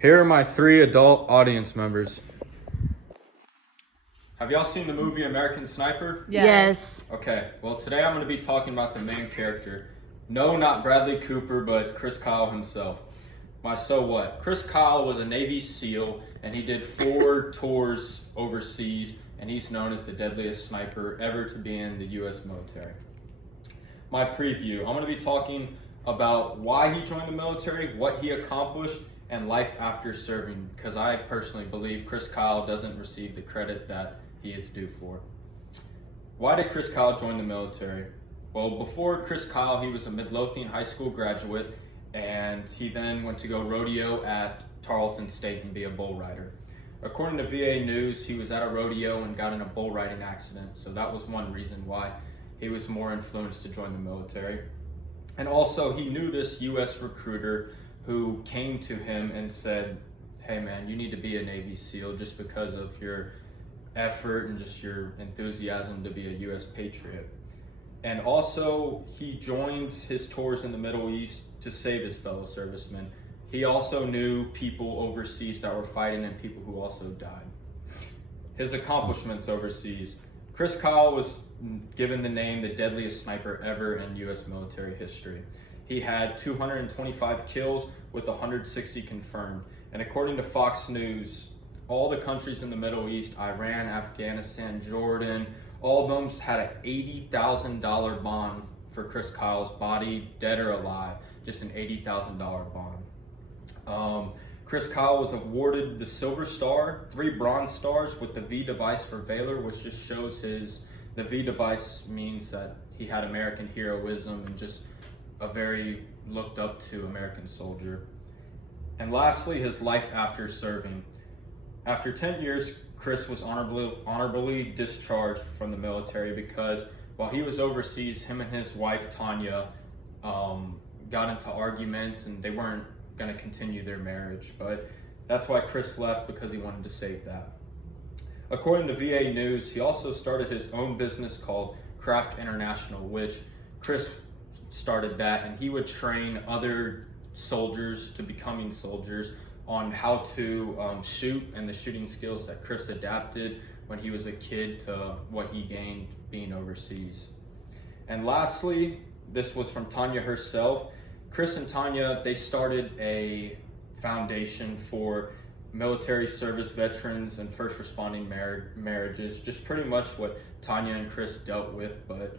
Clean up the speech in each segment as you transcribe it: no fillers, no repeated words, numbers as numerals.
Here are my 3 adult audience members. Have y'all seen the movie American Sniper? Yes. Okay, well today I'm going to be talking about the main character. No, not Bradley Cooper, but Chris Kyle himself. My so what? Chris Kyle was a Navy SEAL and he did 4 tours overseas, and he's known as the deadliest sniper ever to be in the U.S. military. My preview, I'm going to be talking about why he joined the military, what he accomplished, and life after serving, because I personally believe Chris Kyle doesn't receive the credit that he is due for. Why did Chris Kyle join the military? Well, before Chris Kyle, he was a Midlothian High School graduate, and he then went to go rodeo at Tarleton State and be a bull rider. According to VA News, he was at a rodeo and got in a bull riding accident, so that was one reason why he was more influenced to join the military. And also, he knew this U.S. recruiter who came to him and said, hey man, you need to be a Navy SEAL just because of your effort and just your enthusiasm to be a U.S. patriot. And also, he joined his tours in the Middle East to save his fellow servicemen. He also knew people overseas that were fighting and people who also died. His accomplishments overseas. Chris Kyle was given the name the deadliest sniper ever in U.S. military history. He had 225 kills with 160 confirmed. And according to Fox News, all the countries in the Middle East, Iran, Afghanistan, Jordan, all of them had an $80,000 bond for Chris Kyle's body, dead or alive, just an $80,000 bond. Chris Kyle was awarded the Silver Star, 3 Bronze Stars with the V device for Valor, which just shows the V device means that he had American heroism and just a very looked up to American soldier. And lastly, his life after serving. After 10 years, Chris was honorably discharged from the military because while he was overseas, him and his wife, Tanya, got into arguments and they weren't going to continue their marriage. But that's why Chris left, because he wanted to save that. According to VA News, he also started his own business called Craft International, which Chris started that, and he would train other soldiers to becoming soldiers on how to shoot and the shooting skills that Chris adapted when he was a kid to what he gained being overseas. And lastly, this was from Tanya herself. Chris and Tanya, they started a foundation for military service veterans and first responding marriages, just pretty much what Tanya and Chris dealt with, but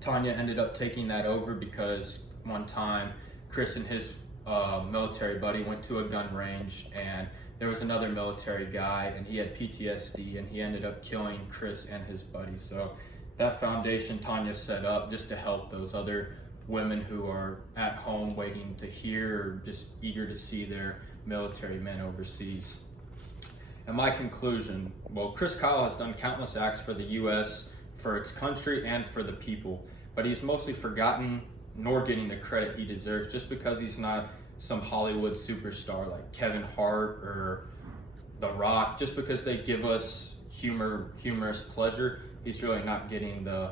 Tanya ended up taking that over because one time Chris and his military buddy went to a gun range and there was another military guy and he had PTSD and he ended up killing Chris and his buddy. So that foundation Tanya set up just to help those other women who are at home waiting to hear or just eager to see their military men overseas. And my conclusion, well, Chris Kyle has done countless acts for the U.S., for its country, and for the people, but he's mostly forgotten nor getting the credit he deserves just because he's not some Hollywood superstar like Kevin Hart or The Rock. Just because they give us humorous pleasure, he's really not getting the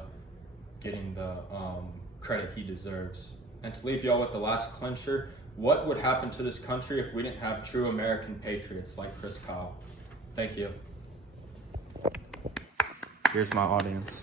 credit he deserves. And to leave y'all with the last clincher, what would happen to this country if we didn't have true American patriots like Chris Kyle? Thank you. Here's my audience.